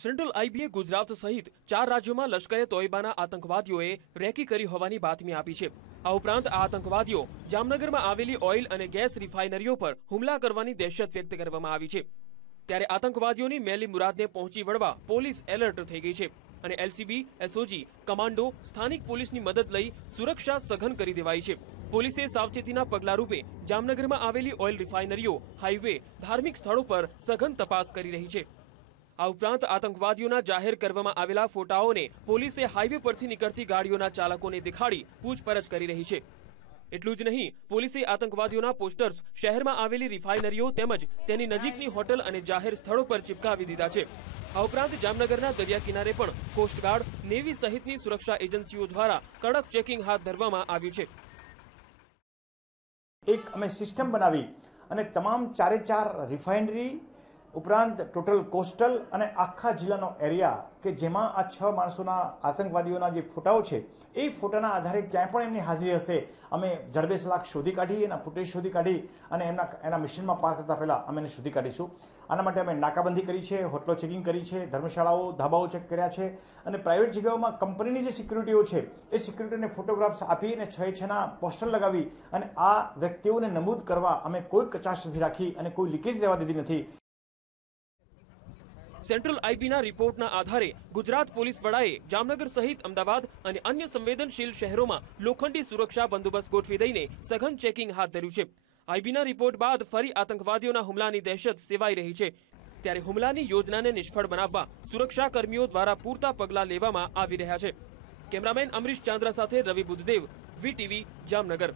Central આઈબીએ Gujarat સહિત ચાર રાજ્યોમાં લશ્કરે તોયબાના આતંકવાદીઓએ રેકી કરી હોવાની બાતમી આપી છે. આ ઉપરાંત આ આતંકવાદીઓ જામનગરમાં આવેલી ઓઇલ અને ગેસ રિફાઇનરીઓ પર હુમલા કરવાની દહેશત વ્યક્ત કરવામાં આવી છે. ત્યારે આતંકવાદીઓની મેલી મુરાદને પહોંચી વળવા પોલીસ એલર્ટ થઈ ગઈ છે અને એલસીબી, એસઓજી, કમાન્ડો, સ્થાનિક પોલીસની મદદ લઈ સુરક્ષા સઘન કરી દેવાઈ છે. પોલીસે સાવચેતીના પગલા રૂપે જામનગરમાં આવેલી ઓઇલ રિફાઇનરીઓ, હાઈવે, ધાર્મિક સ્થળો પર સઘન તપાસ કરી રહી છે. આ ઉપરાંત આતંકવાદીઓના જાહેર કરવામાં આવેલા ફોટાઓને પોલીસે હાઈવે પરથી નીકળતી ગાડીઓના ચાલકોને દેખાડી પૂછપરછ કરી રહી છે. એટલું જ નહીં, પોલીસે આતંકવાદીઓના પોસ્ટર્સ શહેરમાં આવેલી રિફાઇનરીઓ તેમજ તેની નજીકની હોટલ અને જાહેર સ્થળો પર ચિપકાવી દીધા છે. આ ઉપરાંત જામનગરના દરિયા કિનારે પણ કોસ્ટગાર્ડ નેવી સહિતની સુરક્ષા એજન્સીઓ દ્વારા કડક ચેકિંગ હાથ ધરવામાં આવ્યું છે. એક અમે સિસ્ટમ બનાવી અને તમામ ચારે ચાર રિફાઇનરી ઉપરાંત ટોટલ કોસ્ટલ અને આખા જિલ્લાનો એરિયા કે જેમાં આ છ માણસોના આતંકવાદીઓના જે ફોટાઓ છે, એ ફોટાના આધારે ક્યાંય પણ એમની હાજરી હશે. અમે જડબે સલાક શોધી કાઢી, એના ફૂટેજ શોધી કાઢી અને એમના, એના મિશનમાં પાર કરતા પહેલાં અમે એને શોધી કાઢીશું. આના માટે અમે નાકાબંધી કરી છે, હોટલો ચેકિંગ કરી છે, ધર્મશાળાઓ, ધાબાઓ ચેક કર્યા છે અને પ્રાઇવેટ જગ્યાઓમાં કંપનીની જે સિક્યુરિટીઓ છે, એ સિક્યુરિટીને ફોટોગ્રાફ્સ આપી અને છ છના પોસ્ટર લગાવી અને આ વ્યક્તિઓને નમૂદ કરવા અમે કોઈ કચાશ નથી રાખી અને કોઈ લીકેજ રહેવા દીધી નથી. સેન્ટ્રલ આઈબીના રિપોર્ટના આધારે ગુજરાત પોલીસ વડાએ જામનગર સહિત અમદાવાદ અને અન્ય સંવેદનશીલ શહેરોમાં લોખંડી સુરક્ષા બંદોબસ્ત ગોઠવી દઈને સઘન ચેકિંગ હાથ ધર્યું છે. આઈબીના રિપોર્ટ બાદ ફરી આતંકવાદીઓના હુમલાની દહેશત સેવાઈ રહી છે. ત્યારે હુમલાની યોજનાને નિષ્ફળ બનાવવા સુરક્ષા કર્મીઓ દ્વારા પૂરતા પગલાં લેવામાં આવી રહ્યા છે. કેમેરામેન અમરીશ ચાંદ્રા સાથે રવિ બુદ્ધદેવ વીટીવી જામનગર.